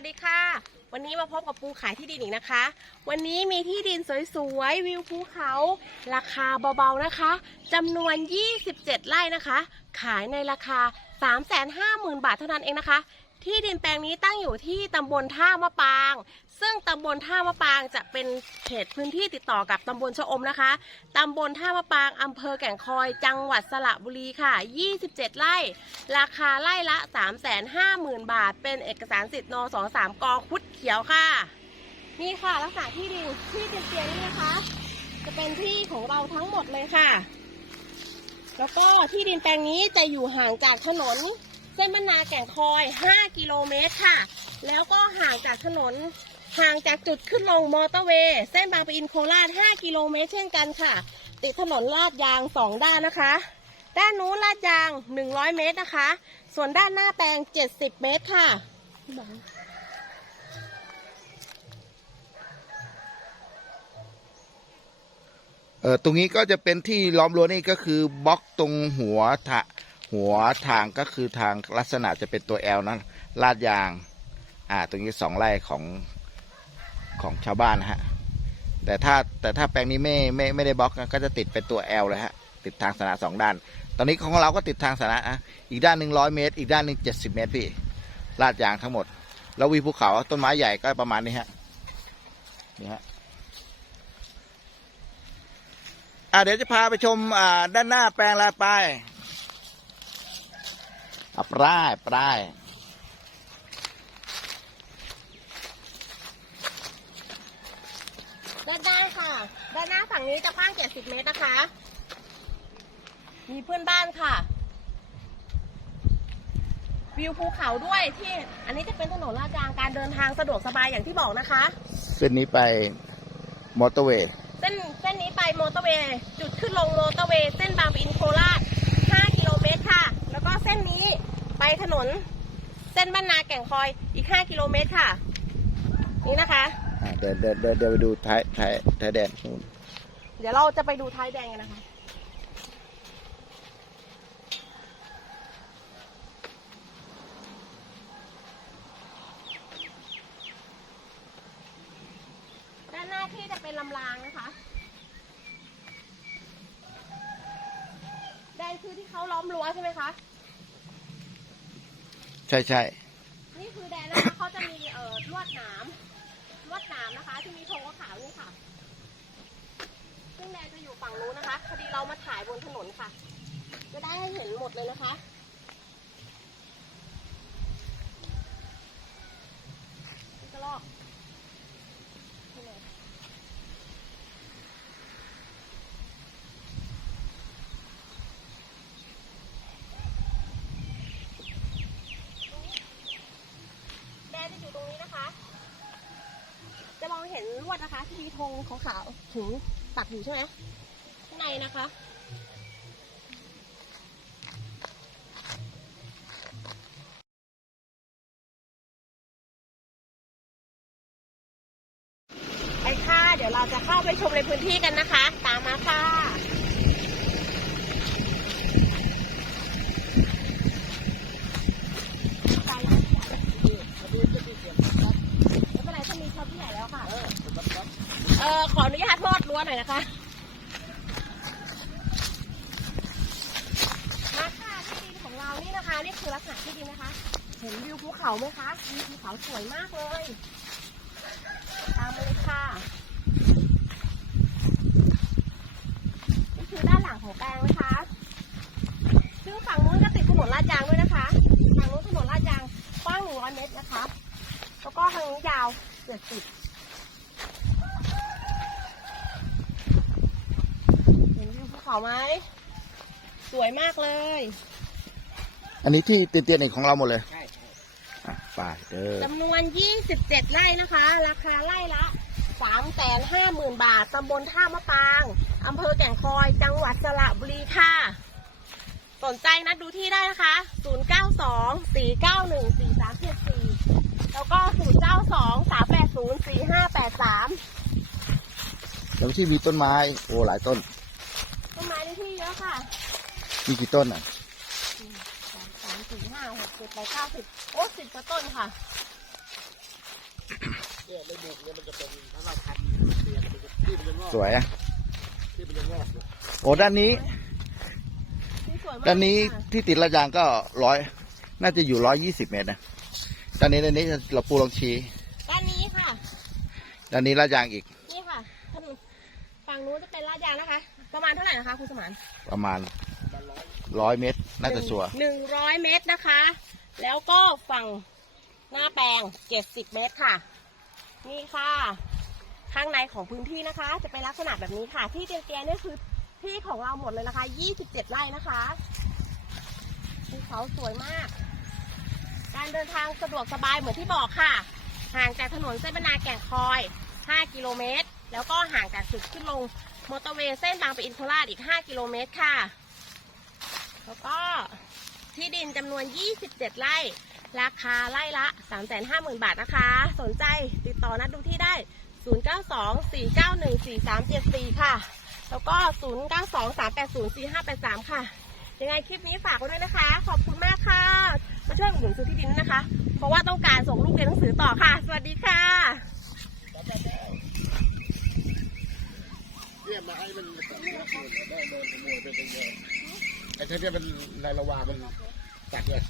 วัสดีค่ะ วันนี้มาพบกับปูขายที่ดินอีกนะคะ วันนี้มีที่ดินสวยๆวิวภูเขา ราคาเบาๆนะคะจำนวน 27 ไร่นะคะ ขายในราคา 350,000 บาทเท่านั้นเองนะคะ ที่ดินแปลงนี้ตั้งอยู่ที่ตำบลท่ามะปาง ซึ่งตำบลท่ามะปางจะเป็นเขตพื้นที่ติดต่อกับตำบลชะอมนะคะ ตำบลท่ามะปางอำเภอแก่งคอย จังหวัดสระบุรีค่ะ 27 ไร่ ราคาไร่ละ 350,000 บาท เป็นเอกสารสิทธิ์น23กอคุดเขียวค่ะ นี่ค่ะลักษณะที่ดินที่ดินเตียงนี่นะคะ จะเป็นที่ของเราทั้งหมดเลยค่ะ แล้วก็ที่ดินแปลงนี้จะอยู่ห่างจากถนน เส้นบรรนาแก่งคอย 5 กิโลเมตรค่ะ แล้วก็ห่างจากถนนห่างจากจุดขึ้นลงมอเตอร์เวย์เส้นบางปะอินโคราช 5 กิโลเมตรเช่นกันค่ะ ติดถนนลาดยาง 2 ด้านนะคะ ด้านนู้นลาดยาง 100 เมตรนะคะ ส่วนด้านหน้าแปลง 70 เมตรค่ะ เออตรงนี้ก็จะเป็นที่ล้อมรั้วนี่ก็คือบล็อกตรงหัวทะ หัวทางก็คือทางลักษณะจะเป็นตัวแอลนะลาดยาง อ่า ตรงนี้สองไร่ของของชาวบ้านนะฮะ แต่ถ้าแต่ถ้าแปลงนี้ไม่ไม่ไม่ได้บล็อกนะก็จะติดเป็นตัวแอลเลยฮะ ติดทางสาธาสองด้าน ตอนนี้ของเราก็ติดทางสาธาอะอีกด้านหนึ่งร้อยเมตร อีกด้านหนึ่งเจ็ดสิบเมตรพี่ ลาดยางทั้งหมด แล้ววีภูเขาต้นไม้ใหญ่ก็ประมาณนี้ฮะ นี่ฮะอ่าเดี๋ยวจะพาไปชมอ่าด้านหน้าแปลงลาไป อะปลายปลายด้านหน้าค่ะ ด้านหน้าฝั่งนี้จะกว้าง 70 เมตรนะคะ มีเพื่อนบ้านค่ะ วิวภูเขาด้วยที่ อันนี้จะเป็นถนนลาดยางการเดินทางสะดวกสบายอย่างที่บอกนะคะ เส้นนี้ไปมอเตอร์เวย์ เส้นเส้นนี้ไปมอเตอร์เวย์ จุดขึ้นลงมอเตอร์เวย์ เส้นบางปะอินโคราช 5 กิโลเมตรค่ะ แล้วก็เส้นนี้ไป ถนน เส้นบ้านนาแก่งคอยอีก 5 กิโลเมตรค่ะ นี่นะคะ อ่าเดี๋ยวเดี๋ยวเดี๋ยวเดี๋ยวไปดูท้ายท้ายท้ายแดนนู่นเดี๋ยวเราจะไปดูท้ายแดงกันนะคะ ด้านหน้าที่จะเป็นลำรางนะคะ แดงคือที่เขาล้อมรั้วใช่ไหมคะ ใช่ใช่นี่คือแดนนะคะเขาจะมีเอ่อลวดหนามลวดหนามนะคะ ที่มีธงขาวนี่ค่ะ ซึ่งแดนจะอยู่ฝั่งนู้นนะคะพอดีเรามาถ่ายบนถนนค่ะ จะได้ให้เห็นหมดเลยนะคะ จะลอกนี่เลยแดนจะอยู่ตรง นะคะ จะมองเห็นลวดนะคะ ที่มีธงขาวๆถึงปักอยู่ใช่ไหมข้างในนะคะไปค่ะ เดี๋ยวเราจะเข้าไปชมในพื้นที่กันนะคะ ตามมาค่ะไปไม่เป็นไรถ้ามีชอบที่ไหนแล้วค่ะ เออขออนุญาตทอดรั้วหน่อยนะคะมาค่ะที่ดินของเรานี่นะคะ นี่คือลักษณะที่ดินนะคะ เห็นวิวภูเขาไหมคะวิวภูเขาสวยมากเลย ตามมาเลยค่ะ นี่คือด้านหลังของแปลงนะคะ ซึ่งฝั่งนู้นก็ติดถนนลาดยางด้วยนะคะฝั่งนู้นถนนลาดยางกว้าง100เมตรนะคะ แล้วก็ทางนี้ยาว70 เห็นวิวภูเขาไหมสวยมากเลย อันนี้ที่เตียนๆนี่ของเราหมดเลยใช่อะไปเด้อจำนวน 27 ไร่นะคะ ราคาไร่ละ 350,000 บาท ตำบลท่ามะปาง อำเภอแก่งคอย จังหวัดสระบุรีค่ะ สนใจนัดดูที่ได้นะคะ 092 491 4374 แล้วก็ 092 380 4583 แล้วที่มีต้นไม้ โอ้หลายต้นต้น ไม้ในที่เยอะค่ะมีกี่ต้นอะสองสามสี่ห้าหกเจ็ดแปดเก้าสิบโอ้สิบกว่าต้นค่ะ เนี่ยไม่บุกเนี่ยมันจะเป็นถ้าเราทำเปลี่ยนมันจะที่มันจะงอกสวยอะที่มันจะงอกเนี่ยโอ้ด้านนี้ ที่สวยมากด้านนี้ค่ะที่ติดระยางก็ร้อยน่าจะอยู่ร้อยยี่สิบเมตรนะด้านนี้ด้านนี้เราปูลองชี้ด้านนี้ค่ะ ด้านนี้ระยางอีก นี่ค่ะถนนฝั่งนู้นจะเป็นลาดยางนะคะ ประมาณเท่าไหร่นะคะคุณสมานประมาณร้อยเมตรน่าจะชัวร์หนึ่งร้อยเมตรนะคะ แล้วก็ฝั่งหน้าแปลงเจ็ดสิบเมตรค่ะ นี่ค่ะ ข้างในของพื้นที่นะคะ จะเป็นลักษณะแบบนี้ค่ะ ที่เตียงๆเนี่ยคือที่ของเราหมดเลยนะคะยี่สิบเจ็ดไร่นะคะภูเขาสวยมาก การเดินทางสะดวกสบายเหมือนที่บอกค่ะ ห่างจากถนนเส้นบรรนาแก่งคอย 5 กิโลเมตร แล้วก็ห่างจากจุดขึ้นลง มอเตอร์เวย์เส้นบางปะอินโคราชอีก 5 กิโลเมตรค่ะ แล้วก็ที่ดินจำนวน 27 ไร่ ราคาไร่ละ 350,000 บาทนะคะ สนใจติดต่อนัดดูที่ได้ 0924914374 ค่ะ แล้วก็ 0923804583 ค่ะ ยังไงคลิปนี้ฝากไว้ด้วยนะคะ ขอบคุณมากค่ะ มาช่วยอุดหนุนซื้อที่ดินนะคะ เพราะว่าต้องการส่งลูกเรียนหนังสือต่อค่ะ สวัสดีค่ะ เนี่ยมาให้มันได้โดนขโมยไปเยอะไอ้ที่เนี่ยมันในระหว่างมันตัดเนี่ย